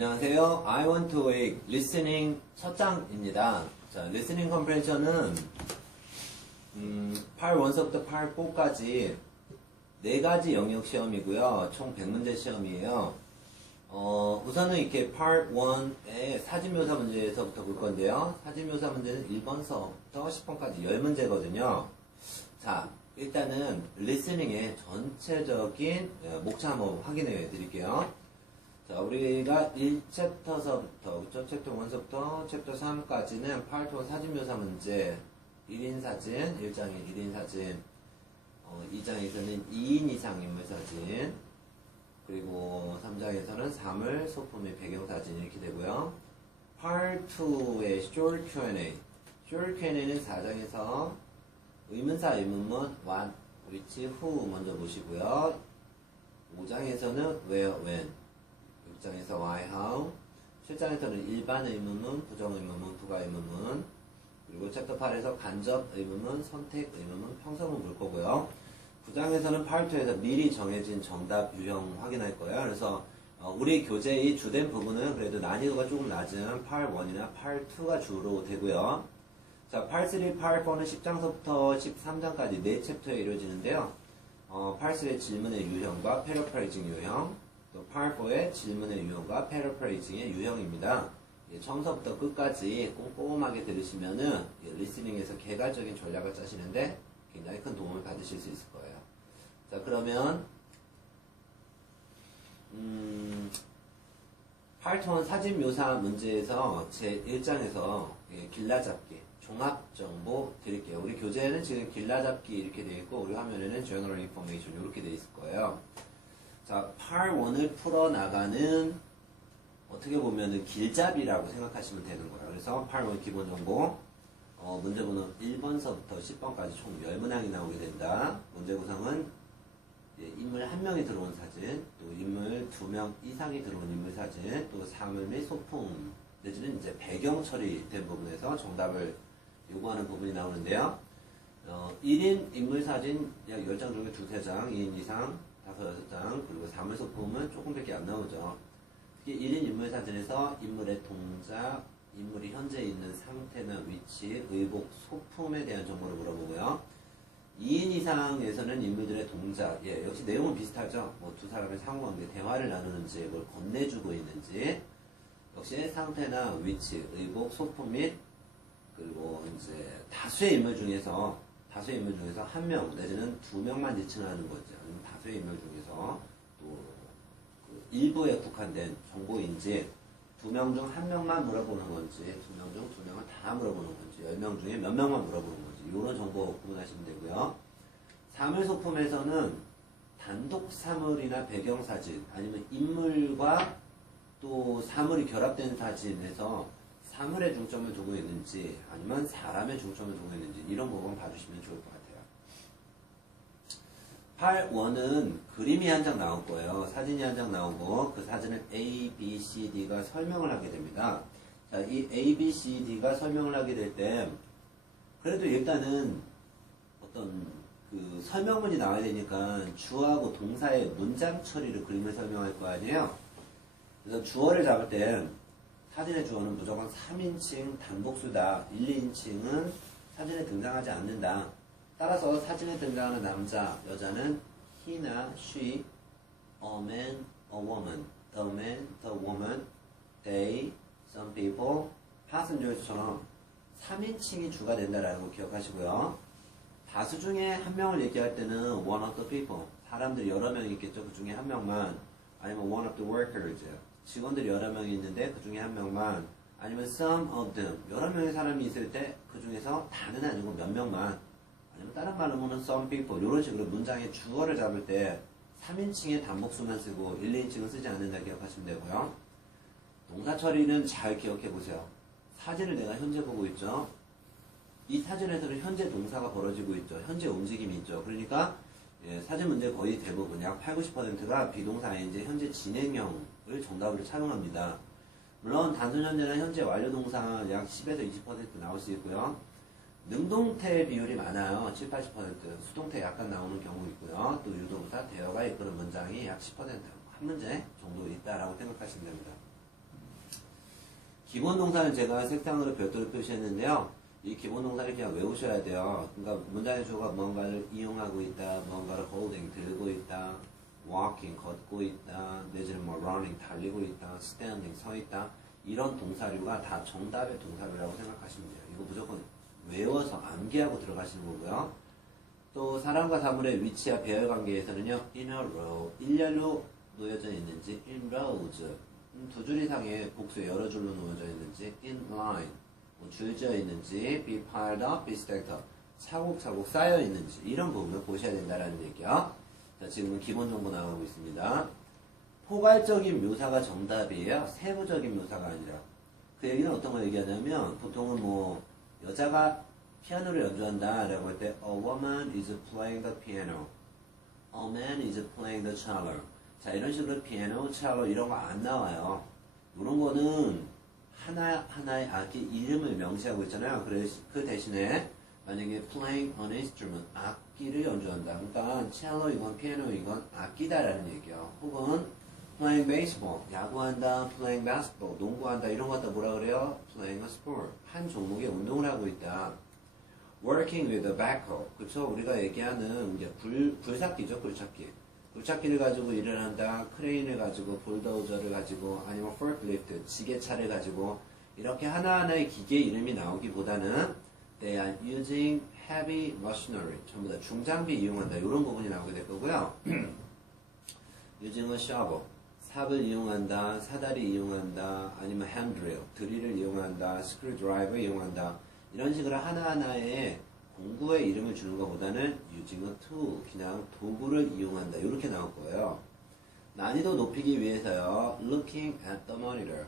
안녕하세요. I want to wake listening 첫 장입니다. 자, listening comprehension은 8 1서부터 8 4까지 4가지 영역 시험이고요. 총 100문제 시험이에요. 우선은 이렇게 Part 1의 사진묘사 문제에서부터 볼 건데요. 사진묘사 문제는 1번서부터 10번까지 10문제거든요. 자, 일단은 listening의 전체적인 목차 한번 확인해 드릴게요. 자, 우리가 1챕터서부터, 그쵸? 챕터 1서부터 챕터 3까지는 Part 1 사진묘사 문제, 1인 사진, 1장에 1인 사진, 2장에서는 2인 이상 인물 사진, 그리고 3장에서는 사물, 소품 및 배경 사진 이렇게 되고요. Part 2의 Short Q&A. Short Q&A는 4장에서 의문사, 의문문, what, which, who 먼저 보시고요. 5장에서는 where, when, 6장에서 why, how, 7장에서는 일반 의문문, 부정 의문문, 부가 의문문, 그리고 챕터 8에서 간접 의문문, 선택 의문문, 평서문 볼 거고요. 9장에서는 Part 2에서 미리 정해진 정답 유형 확인할 거예요. 그래서 우리 교재의 주된 부분은 그래도 난이도가 조금 낮은 Part 1이나 Part 2가 주로 되고요. 자, Part 3, Part 4는 10장서부터 13장까지 4챕터에 이루어지는데요. Part 3의 질문의 유형과 패러프레이징 유형, 또 Part 4의 질문의 유형과 패러프레이징의 유형입니다. 처음서부터 끝까지 꼼꼼하게 들으시면은 리스닝에서 개괄적인 전략을 짜시는데 굉장히 큰 도움을 받으실 수 있을 거예요. 자, 그러면 Part 1 사진 묘사 문제에서 제 1장에서 길라잡기 종합정보 드릴게요. 우리 교재에는 지금 길라잡기 이렇게 되어 있고 우리 화면에는 General Information 이렇게 되어 있을 거예요. 자, Part 1을 풀어나가는 어떻게 보면은 길잡이라고 생각하시면 되는 거예요. 그래서 Part 1 기본정보 문제번호 1번서부터 10번까지 총 10문항이 나오게 된다. 문제 구성은 인물 1명이 들어온 사진, 또 인물 2명 이상이 들어온 인물 사진, 또 사물 및 소품 내지는 이제 배경 처리된 부분에서 정답을 요구하는 부분이 나오는데요. 1인 인물 사진 약 10장 중에 2-3장, 2인 이상 5-6장, 그리고 사물 소품은 조금밖에 안 나오죠. 특히 1인 인물 사진에서 인물의 동작, 인물이 현재 있는 상태나 위치, 의복, 소품에 대한 정보를 물어보고요. 2인 이상에서는 인물들의 동작, 역시 내용은 비슷하죠. 뭐 두 사람의 상호관계, 대화를 나누는지, 뭘 건네주고 있는지, 역시 상태나 위치, 의복, 소품 및 그리고 이제 다수의 인물 중에서 한 명 내지는 2명만 지칭하는 거죠. 아니면 다수의 인물 중에서 또 그 일부에 국한된 정보인지 2명 중 1명만 물어보는 건지 2명 중 2명을 다 물어보는 건지 10명 중에 몇 명만 물어보는 건지 이런 정보 구분하시면 되고요. 사물 소품에서는 단독 사물이나 배경 사진 아니면 인물과 또 사물이 결합된 사진에서 사물에 중점을 두고 있는지 아니면 사람에 중점을 두고 있는지 이런 부분 봐주시면 좋을 것 같아요. Part 1은 그림이 한 장 나올 거예요. 사진이 한 장 나오고 그 사진을 A, B, C, D가 설명을 하게 됩니다. 자, 이 A, B, C, D가 설명을 하게 될 때 그래도 일단은 어떤 그 설명문이 나와야 되니까 주어하고 동사의 문장 처리를 그림을 설명할 거 아니에요. 그래서 주어를 잡을 때 사진의 주어는 무조건 3인칭 단복수다. 1, 2인칭은 사진에 등장하지 않는다. 따라서 사진에 등장하는 남자, 여자는 he나 she, a man, a woman, the man, the woman, they, some people, passengers처럼 3인칭이 주가 된다라는 거 기억하시고요. 다수 중에 한 명을 얘기할 때는 one of the people, 사람들이 여러 명이 있겠죠. 그 중에 한 명만. 아니면 one of the workers, 직원들이 여러 명이 있는데 그 중에 한 명만. 아니면 some of them, 여러 명의 사람이 있을 때 그 중에서 다는 아니고 몇 명만. 아니면 다른 말로 하면 some people, 이런 식으로 문장의 주어를 잡을 때 3인칭의 단복수만 쓰고 1, 2인칭은 쓰지 않는다 기억하시면 되고요. 동사 처리는 잘 기억해 보세요. 사진을 내가 현재 보고 있죠. 이 사진에서는 현재 동사가 벌어지고 있죠. 현재 움직임이 있죠. 그러니까 사진 문제 거의 대부분 약 80-90%가 비동사 ing 현재 진행형을 정답으로 차용합니다. 물론 단순 현재나 현재 완료 동사 약 10-20% 나올 수 있고요. 능동태 비율이 많아요. 7-80%. 수동태 약간 나오는 경우 있고요. 또 유동사, 대어가 이끄는 문장이 약 10%, 한 문제 정도 있다라고 생각하시면 됩니다. 기본 동사는 제가 색상으로 별도로 표시했는데요. 이 기본 동사를 그냥 외우셔야 돼요. 그러니까 문장의 주어가 뭔가를 이용하고 있다, 뭔가를 holding, 들고 있다, walking, 걷고 있다, 내지는 뭐 running, 달리고 있다, standing, 서 있다. 이런 동사류가 다 정답의 동사류라고 생각하시면 돼요. 이거 무조건 외워서 암기하고 들어가시는 거고요. 또 사람과 사물의 위치와 배열 관계에서는요. in a row, 일렬로 놓여져 있는지 in rows, 두 줄 이상의 복수 여러 줄로 놓여져 있는지 in line, 뭐 줄지어 있는지 be piled up, be stacked up, 차곡차곡 쌓여 있는지 이런 부분을 보셔야 된다는 얘기요. 자, 지금은 기본 정보 나가고 있습니다. 포괄적인 묘사가 정답이에요. 세부적인 묘사가 아니라. 그 얘기는 어떤 걸 얘기하냐면 보통은 뭐 여자가 피아노를 연주한다 라고 할 때 A woman is playing the piano. A man is playing the cello. 자, 이런 식으로 피아노, cello 이런 거 안 나와요. 이런 거는 하나의 악기 이름을 명시하고 있잖아요. 그래서 그 대신에 만약에 playing an instrument, 악기를 연주한다. 그러니까 cello 이건 피아노 이건 악기다라는 얘기예요. 혹은 playing baseball, 야구한다, playing basketball, 농구한다 이런 거 갖다 뭐라 그래요? playing a sport, 한 종목의 운동을 하고 있다. working with a backhoe, 그쵸? 우리가 얘기하는 이제 굴삭기죠, 굴착기. 굴착기를 가지고 일을 한다, 크레인을 가지고, 볼더우저를 가지고, 아니면 forklift, 지게차를 가지고 이렇게 하나하나의 기계 이름이 나오기보다는 they are using heavy machinery, 전부 다 중장비 이용한다 이런 부분이 나오게 될 거고요. using a shovel, 삽을 이용한다, 사다리 이용한다, 아니면 handrail, 드릴을 이용한다, screwdriver 이용한다. 이런 식으로 하나하나의 공구의 이름을 주는 것보다는 using a tool, 그냥 도구를 이용한다. 이렇게 나올 거예요. 난이도 높이기 위해서요. looking at the monitor.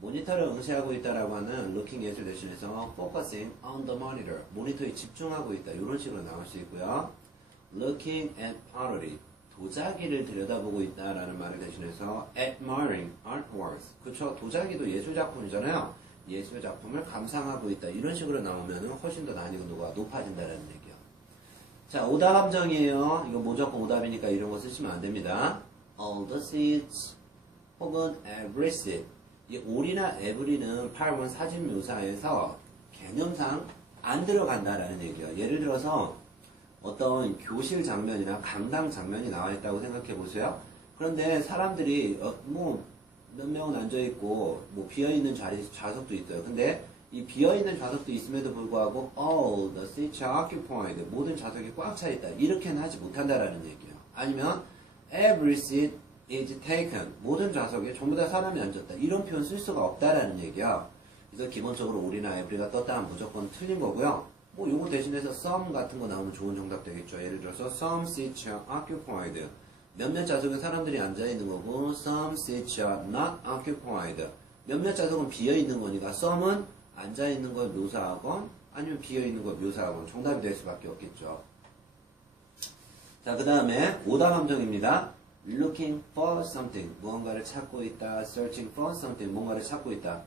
모니터를 응시하고 있다라고 하는 looking at을 대신해서 focusing on the monitor. 모니터에 집중하고 있다. 이런 식으로 나올 수 있고요. looking at pottery. 도자기를 들여다보고 있다라는 말을 대신해서 admiring artworks. 그쵸? 도자기도 예술작품이잖아요. 예술작품을 감상하고 있다. 이런 식으로 나오면 훨씬 더 난이도가 높아진다는 얘기요. 자, 오답 함정이에요. 이거 무조건 오답이니까 이런 거 쓰시면 안 됩니다. All the seeds 혹은 every seed. 이 all이나 every는 8번 사진 묘사에서 개념상 안 들어간다라는 얘기예요. 예를 들어서 어떤 교실 장면이나 강당 장면이 나와 있다고 생각해 보세요. 그런데 사람들이 몇 명은 앉아있고, 뭐, 비어있는 좌석도 있어요. 근데, 이 비어있는 좌석도 있음에도 불구하고, all the seats are occupied. 모든 좌석이 꽉 차 있다. 이렇게는 하지 못한다라는 얘기예요. 아니면, every seat is taken. 모든 좌석에 전부 다 사람이 앉았다. 이런 표현 쓸 수가 없다라는 얘기야. 그래서 기본적으로 all이나 every가 떴다 하면 무조건 틀린 거고요. 뭐, 요거 대신해서 some 같은 거 나오면 좋은 정답 되겠죠. 예를 들어서, some seats are occupied. 몇몇 좌석에 사람들이 앉아있는 거고 some seats are not occupied. 몇몇 좌석은 비어있는 거니까 some은 앉아있는 걸 묘사하건 아니면 비어있는 걸 묘사하건 정답이 될 수밖에 없겠죠. 자, 그 다음에 오답 함정입니다. looking for something, 무언가를 찾고 있다. searching for something, 뭔가를 찾고 있다.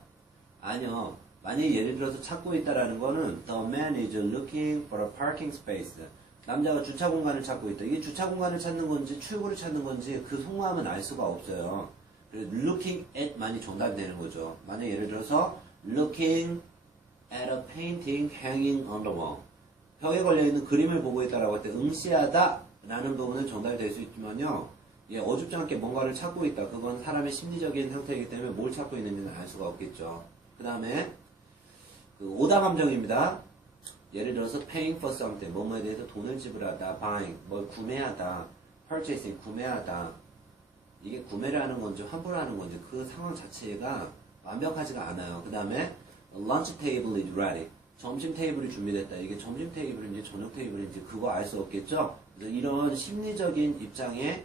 아니요. 만약에 예를 들어서 찾고 있다라는 거는 the man is looking for a parking space. 남자가 주차 공간을 찾고 있다. 이게 주차 공간을 찾는 건지 출구를 찾는 건지 그 속마음은 알 수가 없어요. 그래서 looking at 만이 정답이 되는 거죠. 만약 예를 들어서 looking at a painting hanging on the wall. 벽에 걸려있는 그림을 보고 있다라고 할 때 응시하다 라는 부분은 정답이 될 수 있지만요. 예, 어줍지 않게 뭔가를 찾고 있다. 그건 사람의 심리적인 형태이기 때문에 뭘 찾고 있는지는 알 수가 없겠죠. 그 다음에 오답 함정입니다. 예를 들어서 paying for something, 뭐뭐에 대해서 돈을 지불하다, buying, 뭘 구매하다, purchasing, 구매하다. 이게 구매를 하는 건지 환불을 하는 건지 그 상황 자체가 완벽하지가 않아요. 그 다음에 lunch table is ready. 점심 테이블이 준비됐다. 이게 점심 테이블인지 저녁 테이블인지 그거 알 수 없겠죠? 그래서 이런 심리적인 입장에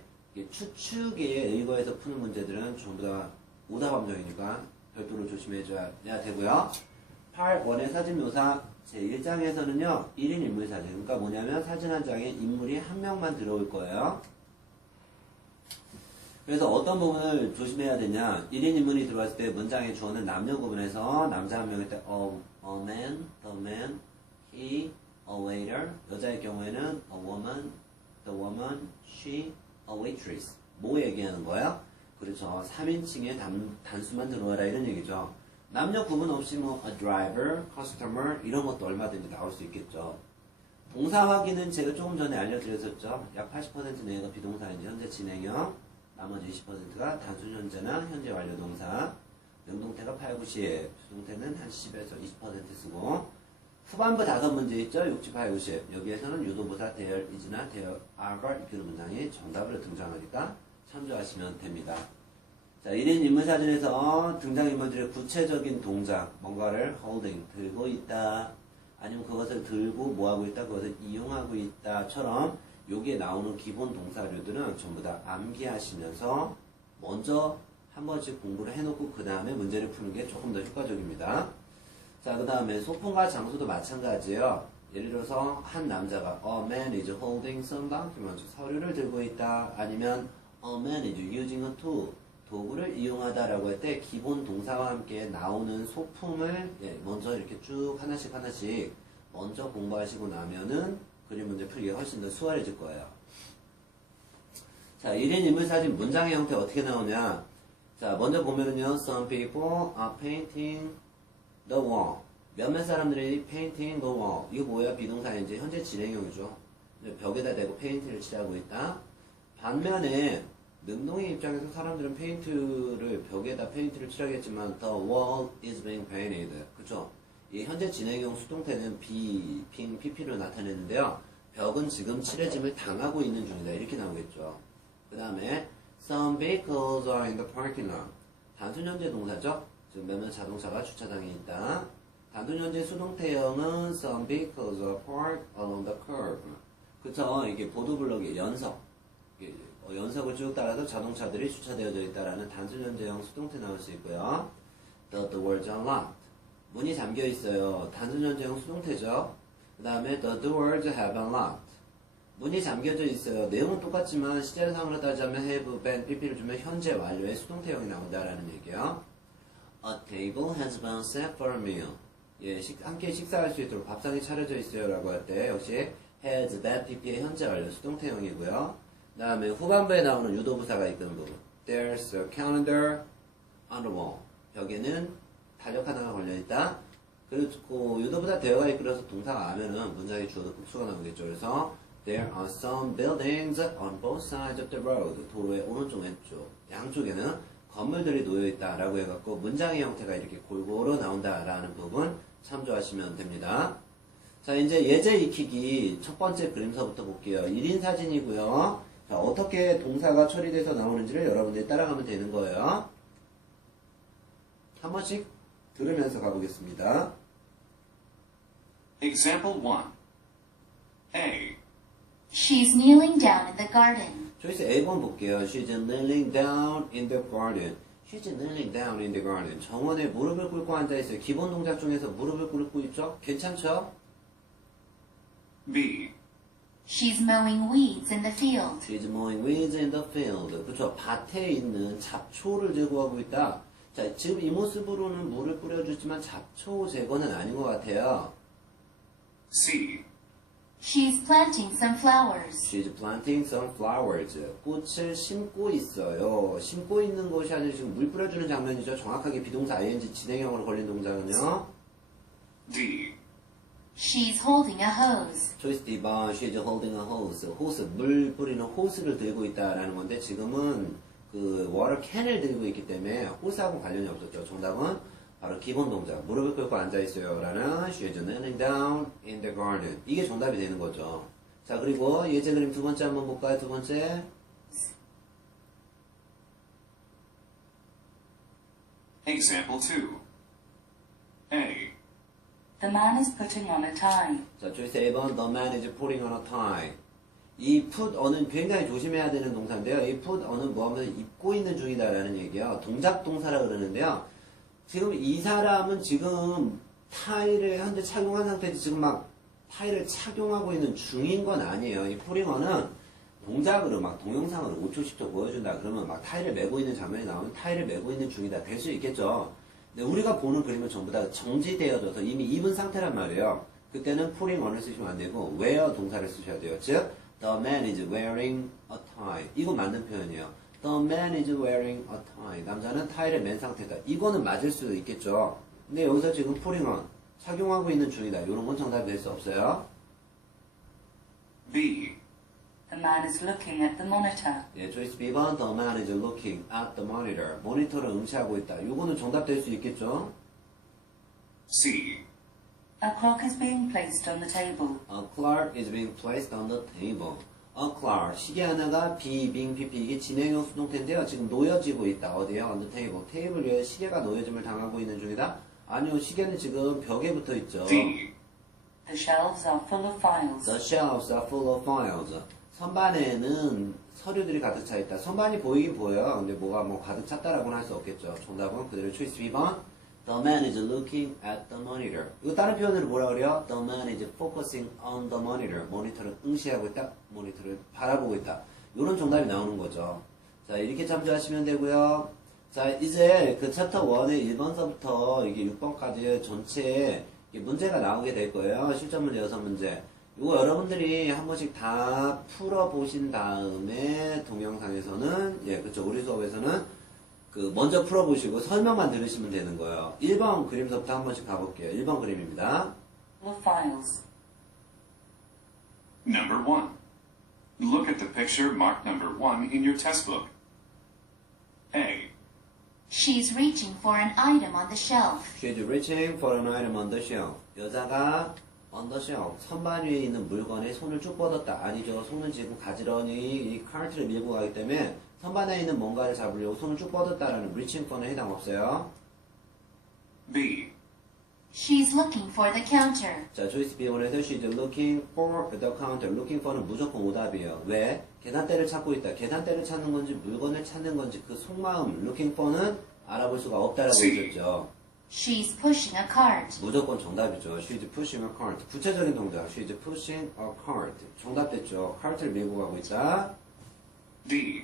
추측에 의거해서 푸는 문제들은 전부 다 오답 함정이니까 별도로 조심해줘야 되고요. 8번의 사진 묘사 제1장에서는요, 1인 인물 사진. 그러니까 뭐냐면 사진 한 장에 인물이 한 명만 들어올 거예요. 그래서 어떤 부분을 조심해야 되냐. 1인 인물이 들어왔을 때 문장의 주어는 남녀 구분해서 남자 한 명일 때 a man, the man, he, a waiter. 여자의 경우에는 a woman, the woman, she, a waitress. 뭐 얘기하는 거야? 그렇죠. 3인칭의 단수만 들어와라 이런 얘기죠. 남녀 구분 없이 뭐 a driver, customer 이런 것도 얼마든지 나올 수 있겠죠. 동사 확인은 제가 조금 전에 알려드렸었죠. 약 80% 내외가 비동사인지 현재 진행형, 나머지 20%가 단순 현재나 현재 완료 동사, 능동태가 8, 90, 수동태는 한 10에서 20% 쓰고 후반부 5문제 있죠. 60, 8, 90 여기에서는 유도부사 there is나 there are가 이끄는 문장이 정답으로 등장하니까 참조하시면 됩니다. 자, 1인 인물사진에서 등장인물들의 구체적인 동작, 뭔가를 holding, 들고 있다, 아니면 그것을 들고 뭐하고 있다, 그것을 이용하고 있다처럼 여기에 나오는 기본 동사류들은 전부 다 암기하시면서 먼저 한 번씩 공부를 해놓고 그 다음에 문제를 푸는 게 조금 더 효과적입니다. 자, 그 다음에 소품과 장소도 마찬가지예요. 예를 들어서 한 남자가 A man is holding some documents, 서류를 들고 있다, 아니면 A man is using a tool, 도구를 이용하다라고 할 때 기본 동사와 함께 나오는 소품을 먼저 이렇게 쭉 하나씩 먼저 공부하시고 나면은 그림 문제 풀기가 훨씬 더 수월해질 거예요. 자, 1인 인물사진 문장의 형태 어떻게 나오냐. 자, 먼저 보면은요. Some people are painting the wall. 몇몇 사람들이 painting the wall. 이거 뭐야? 비동사인지 현재 진행형이죠. 벽에다 대고 페인트를 칠하고 있다. 반면에 능동의 입장에서 사람들은 벽에다 페인트를 칠하겠지만 the wall is being painted. 그쵸? 이 현재 진행형 수동태는 PP로 나타내는데요. 벽은 지금 칠해짐을 당하고 있는 중이다. 이렇게 나오겠죠. 그 다음에 some vehicles are in the parking lot. 단순 현재 동사죠. 지금 몇몇 자동차가 주차장에 있다. 단순 현재 수동태형은 some vehicles are parked along the curb. 그쵸? 이게 보도블록의 연석. 연석을 쭉 따라서 자동차들이 주차되어져 있다라는 단순 현재형 수동태 나올 수 있고요. The doors are locked. 문이 잠겨 있어요. 단순 현재형 수동태죠. 그 다음에 the doors have been locked. 문이 잠겨져 있어요. 내용은 똑같지만 시제상으로 따지자면 have been, pp를 주면 현재 완료의 수동태형이 나온다라는 얘기예요. A table has been set for a meal. 예, 함께 식사할 수 있도록 밥상이 차려져 있어요 라고 할 때 역시 has been, pp의 현재 완료 수동태형이고요. 그 다음에 후반부에 나오는 유도부사가 이끄는 부분. There's a calendar on the wall. 벽에는 달력 하나가 걸려있다. 그리고 유도부사 되어가 이끌어서 동사가 하면은 문장의 주어도 복수가 나오겠죠. 그래서 There are some buildings on both sides of the road. 도로의 오른쪽 왼쪽 양쪽에는 건물들이 놓여있다 라고 해갖고 문장의 형태가 이렇게 골고루 나온다라는 부분 참조하시면 됩니다. 자, 이제 예제 익히기 첫 번째 그림서부터 볼게요. 1인 사진이고요. 자, 어떻게 동사가 처리돼서 나오는지를 여러분들이 따라가면 되는 거예요. 한 번씩 들으면서 가보겠습니다. Example 1. A. She's kneeling down in the garden. 조이스 A번 볼게요. She's kneeling down in the garden. She's kneeling down in the garden. 정원에 무릎을 꿇고 앉아있어요. 기본 동작 중에서 무릎을 꿇고 있죠? 괜찮죠? B. She's mowing weeds in the field. She's mowing weeds in the field. 그렇죠. 밭에 있는 잡초를 제거하고 있다. 자, 지금 이 모습으로는 물을 뿌려주지만 잡초 제거는 아닌 것 같아요. C. She's planting some flowers. She's planting some flowers. 꽃을 심고 있어요. 심고 있는 것이 아니라 지금 물 뿌려주는 장면이죠. 정확하게 비동사 ing 진행형으로 걸린 동작은요. D. She's holding a hose. 조이스 D번, she's holding a hose. 호스, 물 뿌리는 호스를 들고 있다라는 건데 지금은 그 워터 캔을 들고 있기 때문에 호스하고 관련이 없었죠. 정답은 바로 기본 동작, 무릎을 꿇고 앉아있어요 라는 she's kneeling down in the garden. 이게 정답이 되는 거죠. 자, 그리고 예제 그림 두 번째 한번 볼까요? 두 번째. Example 2. A. The man is putting on a tie. 자, 조이스 1번 the man is putting on a tie. 이 put on은 굉장히 조심해야 되는 동사인데요. 이 put on은 뭐하면 입고 있는 중이다라는 얘기예요. 동작 동사라 그러는데요. 지금 이 사람은 지금 타이를 현재 착용한 상태에서 지금 막 타이를 착용하고 있는 중인 건 아니에요. 이 putting on은 동작으로 막 동영상으로 5초 10초 보여준다 그러면 막 타이를 메고 있는 장면이 나오면 타이를 메고 있는 중이다 될 수 있겠죠. 근데 우리가 보는 그림은 전부 다 정지되어져서 이미 입은 상태란 말이에요. 그때는 putting on을 쓰시면 안 되고 wear 동사를 쓰셔야 돼요. 즉 the man is wearing a tie. 이거 맞는 표현이에요. The man is wearing a tie. 남자는 타이를 맨 상태다. 이거는 맞을 수도 있겠죠. 근데 여기서 지금 putting on, 착용하고 있는 중이다. 이런 건 정답이 될 수 없어요. B. The man is looking at the monitor. 예, choice B번 The man is looking at the monitor. 모니터를 응시하고 있다. 이거는 정답 될 수 있겠죠. C. A clock is being placed on the table. A clock is being placed on the table. A clock, 시계 하나가 being, pp 이게 진행형 수동태인데요. 지금 놓여지고 있다. 어디요? On the table. 테이블 위에 시계가 놓여짐을 당하고 있는 중이다. 아니요, 시계는 지금 벽에 붙어 있죠. D. The shelves are full of files. The shelves are full of files. 선반에는 서류들이 가득 차 있다. 선반이 보이긴 보여요. 근데 뭐가 뭐 가득 찼다라고는 할 수 없겠죠. 정답은 그대로 choice B번. The man is looking at the monitor. 이거 다른 표현으로 뭐라 그래요? The man is focusing on the monitor. 모니터를 응시하고 있다. 모니터를 바라보고 있다. 이런 정답이 나오는 거죠. 자, 이렇게 참조하시면 되고요. 자, 이제 그 챕터 1의 1번서부터 이게 6번까지 전체에 문제가 나오게 될 거예요. 실전 문제 6문제. 이거 여러분들이 한 번씩 다 풀어보신 다음에 동영상에서는, 예, 그쵸. 우리 수업에서는 그 먼저 풀어보시고 설명만 들으시면 되는 거예요. 1번 그림서부터 한 번씩 가볼게요. 1번 그림입니다. Full of files. Number 1. Look at the picture marked number 1 in your test book. A. She's reaching for an item on the shelf. She's reaching for an item on the shelf. 여자가 on the shelf, 선반 위에 있는 물건에 손을 쭉 뻗었다. 아니죠. 손은 지금 가지런히 이 카르트를 밀고 가기 때문에 선반에 있는 뭔가를 잡으려고 손을 쭉 뻗었다라는 reaching for는 해당 없어요. B. She's looking for the counter. 자, 조이스 비원에서 she's looking for the counter. looking for는 무조건 오답이에요. 왜? 계산대를 찾고 있다. 계산대를 찾는 건지 물건을 찾는 건지 그 속마음 looking for는 알아볼 수가 없다라고 C. 했었죠. She's pushing a cart. 무조건 정답이죠. She's pushing a cart. 구체적인 동작. She's pushing a cart. 정답 됐죠. 카르트를 밀고 가고 있다. D.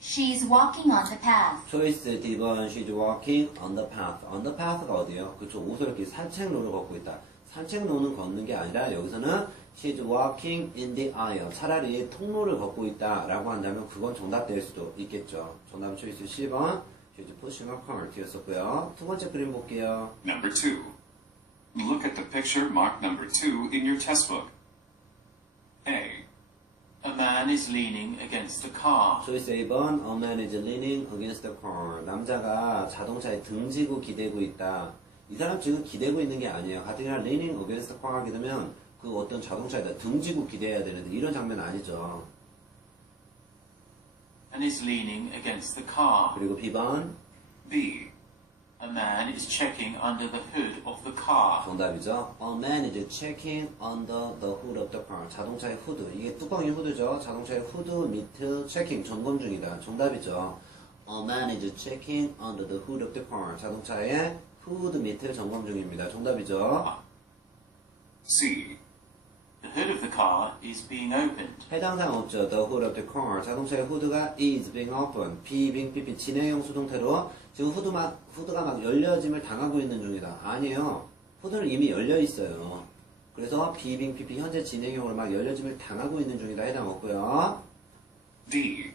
She's walking on the path. 초이스 D번 She's walking on the path. on the path가 어디예요? 그쵸. 오솔길 산책로를 걷고 있다. 산책로는 걷는 게 아니라 여기서는 She's walking in the aisle. 차라리 통로를 걷고 있다라고 한다면 그건 정답 될 수도 있겠죠. 정답은 초이스 C번 She's pushing a cart였었고요. 두 번째 그림 볼게요. Number 2. Look at the picture marked number 2 in your test book. A. A man is leaning against a car. 초이스 A번 A man is leaning against the car. 남자가 자동차에 등지고 기대고 있다. 이 사람 지금 기대고 있는 게 아니에요. 가뜩이나 leaning against the car 하게 되면 그 어떤 자동차에다 등지고 기대해야 되는데 이런 장면 아니죠. And is leaning against the car. 그리고 B번 B. A man is checking under the hood of the car. 정답이죠. A man is checking under the hood of the car. 자동차의 후드. 이게 뚜껑이 후드죠. 자동차의 후드 밑을 체킹, 점검 중이다. 정답이죠. A man is checking under the hood of the car. 자동차의 후드 밑을 점검 중입니다. 정답이죠. C. The hood of the car is being opened. 해당 사항 없죠. The hood of the car. 자동차의 후드가 is being opened. being, pp 진행형 수동태로 지금 후드가 막 열려짐을 당하고 있는 중이다. 아니에요. 후드는 이미 열려 있어요. 그래서 being, pp 현재 진행형으로 막 열려짐을 당하고 있는 중이다. 해당 없고요. D.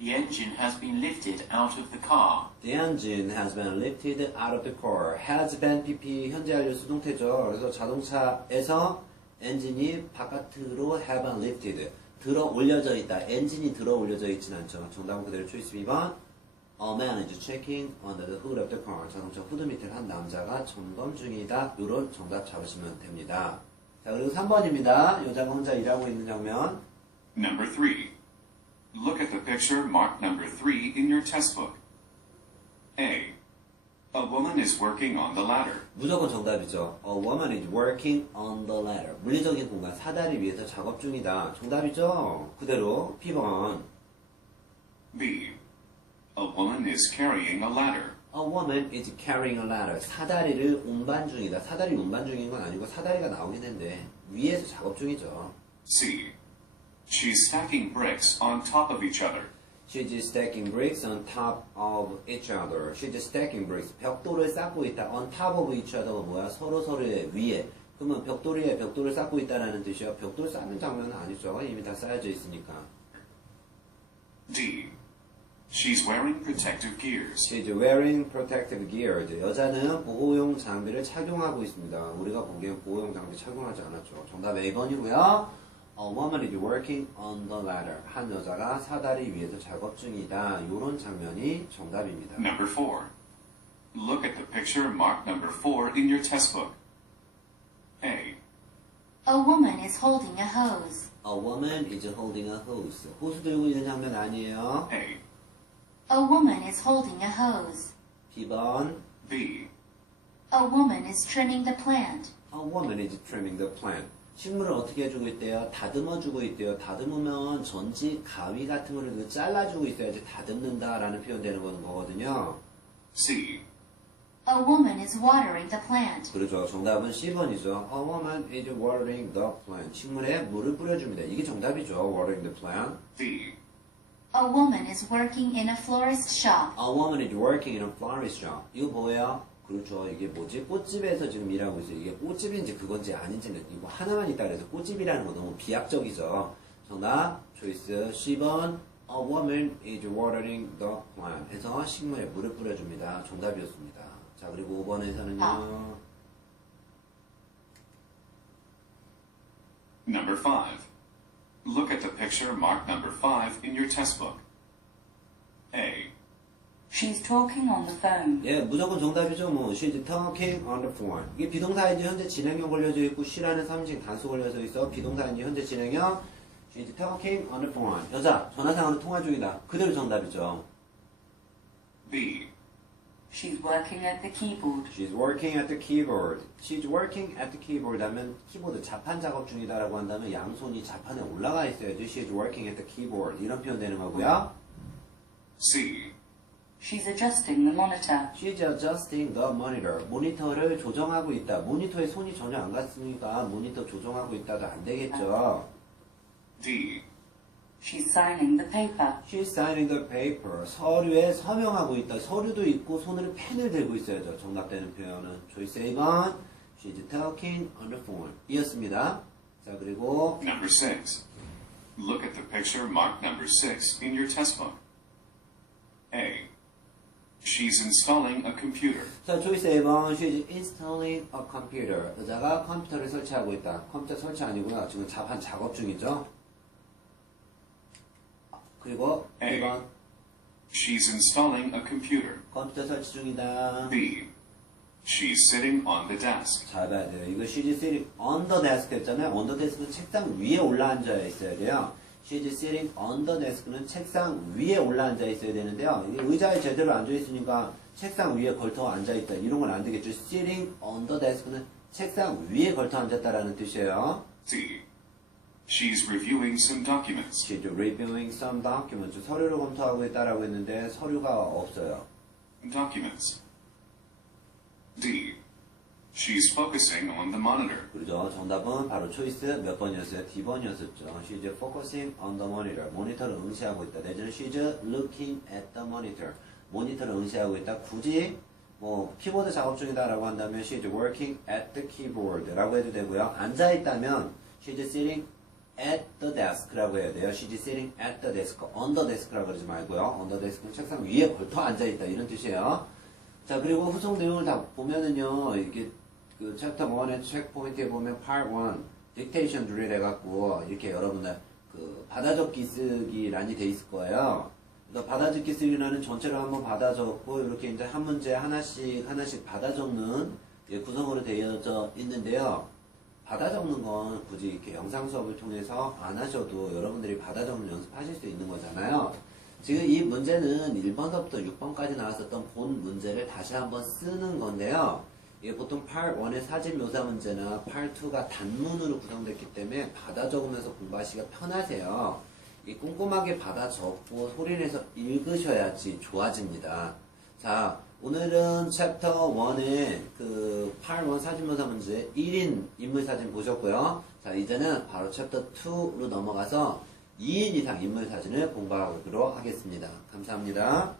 The engine has been lifted out of the car. The engine has been lifted out of the car. has been, pp 현재 완료 수동태죠. 그래서 자동차에서 엔진이 바깥으로 have been lifted. 들어 올려져 있다. 엔진이 들어 올려져 있진 않죠. 정답은 그대로 초이스 B번. A man is checking under the hood of the car. 자동차 후드 밑을 한 남자가 점검 중이다. 이런 정답 잡으시면 됩니다. 자, 그리고 3번입니다. 여자가 혼자 일하고 있는 장면. Number 3. Look at the picture marked number 3 in your test book. A. A woman is working on the ladder. 무조건 정답이죠. A woman is working on the ladder. 물리적인 공간 사다리 위에서 작업 중이다. 정답이죠. 그대로 B번. B. A woman is carrying a ladder. A woman is carrying a ladder. 사다리를 운반 중이다. 사다리 운반 중인 건 아니고 사다리가 나오긴 했는데 위에서 작업 중이죠. C. She's stacking bricks on top of each other. She's stacking bricks on top of each other. She's stacking bricks. 벽돌을 쌓고 있다. On top of each other가 뭐야? 서로의 위에. 그러면 벽돌 위에 벽돌을 쌓고 있다는 뜻이요. 벽돌 쌓는 장면은 아니죠. 이미 다 쌓여져 있으니까. D. She's wearing protective gears. She's wearing protective gear. 여자는 보호용 장비를 착용하고 있습니다. 우리가 보기엔 보호용 장비 착용하지 않았죠. 정답 A번이고요. A woman is working on the ladder. 한 여자가 사다리 위에서 작업 중이다. 이런 장면이 정답입니다. Number 4. Look at the picture marked number 4 in your test book. A. A woman is holding a hose. A woman is holding a hose. 호수 들고 있는 장면 아니에요. A. A woman is holding a hose. B번. B. A woman is trimming the plant. A woman is trimming the plant. 식물을 어떻게 해주고 있대요? 다듬어주고 있대요. 다듬으면 전지, 가위 같은 거를 잘라주고 있어야지 다듬는다라는 표현 되는 거거든요. C. A woman is watering the plant. 그렇죠. 정답은 C번이죠. A woman is watering the plant. 식물에 물을 뿌려줍니다. 이게 정답이죠. Watering the plant. D. A woman is working in a florist shop. A woman is working in a florist shop. 이거 뭐예요? 그렇죠. 이게 뭐지? 꽃집에서 지금 일하고 있어요. 이게 꽃집인지 그건지 아닌지는 이거 하나만 있다 그래서 꽃집이라는 거 너무 비약적이죠. 정답 초이스 C번. A woman is watering the plant. 해서 식물에 물을 뿌려줍니다. 정답이었습니다. 자, 그리고 5번에서는요. Number 5. Look at the picture marked number 5 in your test book. A. She's talking on the phone. 예, 무조건 정답이죠. 뭐, she's talking on the phone. 이게 비동사인지 현재 진행형 걸려져 있고, she라는 3인 단수 걸려져 있어. 비동사인지 현재 진행형. She's talking on the phone. 여자, 전화상으로 통화 중이다. 그대로 정답이죠. B. She's working at the keyboard. She's working at the keyboard. She's working at the keyboard 하면 키보드 자판 작업 중이다라고 한다면 양손이 자판에 올라가 있어야지. She's working at the keyboard. 이런 표현 되는 거고요. C. She's adjusting the monitor. She's adjusting the monitor. 모니터를 조정하고 있다. 모니터에 손이 전혀 안 갔으니까 모니터 조정하고 있다도 안 되겠죠. D. She's signing the paper. She's signing the paper. 서류에 서명하고 있다. 서류도 있고 손으로 펜을 들고 있어야죠. 정답되는 표현은 choice A번. She's talking on the phone. 이었습니다. 자, 그리고 Number 6. Look at the picture marked number 6 in your test book. A. She's installing a computer. 자, choice A번. She's installing a computer. 여자가 컴퓨터를 설치하고 있다. 컴퓨터 설치 아니고요. 지금 자판 작업 중이죠. 그리고 A. 1번. She's installing a computer. 컴퓨터 설치 중이다. B. She's sitting on the desk. 잘 봐야 돼요. 이거 she's sitting on the desk 했잖아요. on the desk는 책상 위에 올라앉아 있어야 돼요. She's sitting on the desk는 책상 위에 올라앉아 있어야 되는데요. 이게 의자에 제대로 앉아 있으니까 책상 위에 걸터 앉아 있다. 이런 건 안 되겠죠. Sitting on the desk는 책상 위에 걸터 앉았다라는 뜻이에요. D. She's reviewing some documents. She's reviewing some documents. 서류를 검토하고 있다라고 했는데 서류가 없어요. Documents. D. She's focusing on the monitor. 그렇죠. 정답은 바로 초이스 몇 번이었어요? D번이었었죠. She's focusing on the monitor. 모니터를 응시하고 있다. 내지는 she's looking at the monitor. 모니터를 응시하고 있다. 굳이 뭐 키보드 작업 중이다라고 한다면 she's working at the keyboard라고 해도 되고요. 앉아 있다면 she's sitting at the desk라고 해야 돼요. She's sitting at the desk, on the desk라고 그러지 말고요. on the desk는 책상 위에 걸터 앉아 있다 이런 뜻이에요. 자, 그리고 후속 내용을 다 보면은요, 이게 그 챕터 1의 책 포인트에 보면 part 1 딕테이션 드릴 해갖고 이렇게 여러분들 그 받아적기 쓰기란이 돼 있을 거예요. 그래서 받아적기 쓰기란은 전체로 한번 받아 적고 이렇게 이제 한 문제 하나씩 받아 적는 구성으로 되어져 있는데요. 받아 적는 건 굳이 이렇게 영상 수업을 통해서 안 하셔도 여러분들이 받아 적는 연습하실 수 있는 거잖아요. 지금 이 문제는 1번서부터 6번까지 나왔었던 본 문제를 다시 한번 쓰는 건데요. 이게 보통 part 1의 사진 묘사 문제나 part 2가 단문으로 구성됐기 때문에 받아 적으면서 공부하시기가 편하세요. 이 꼼꼼하게 받아 적고 소리내서 읽으셔야지 좋아집니다. 자, 오늘은 챕터 1의 그 part 1 사진 묘사 문제 1인 인물 사진 보셨고요. 자, 이제는 바로 챕터 2로 넘어가서 2인 이상 인물 사진을 공부하도록 하겠습니다. 감사합니다.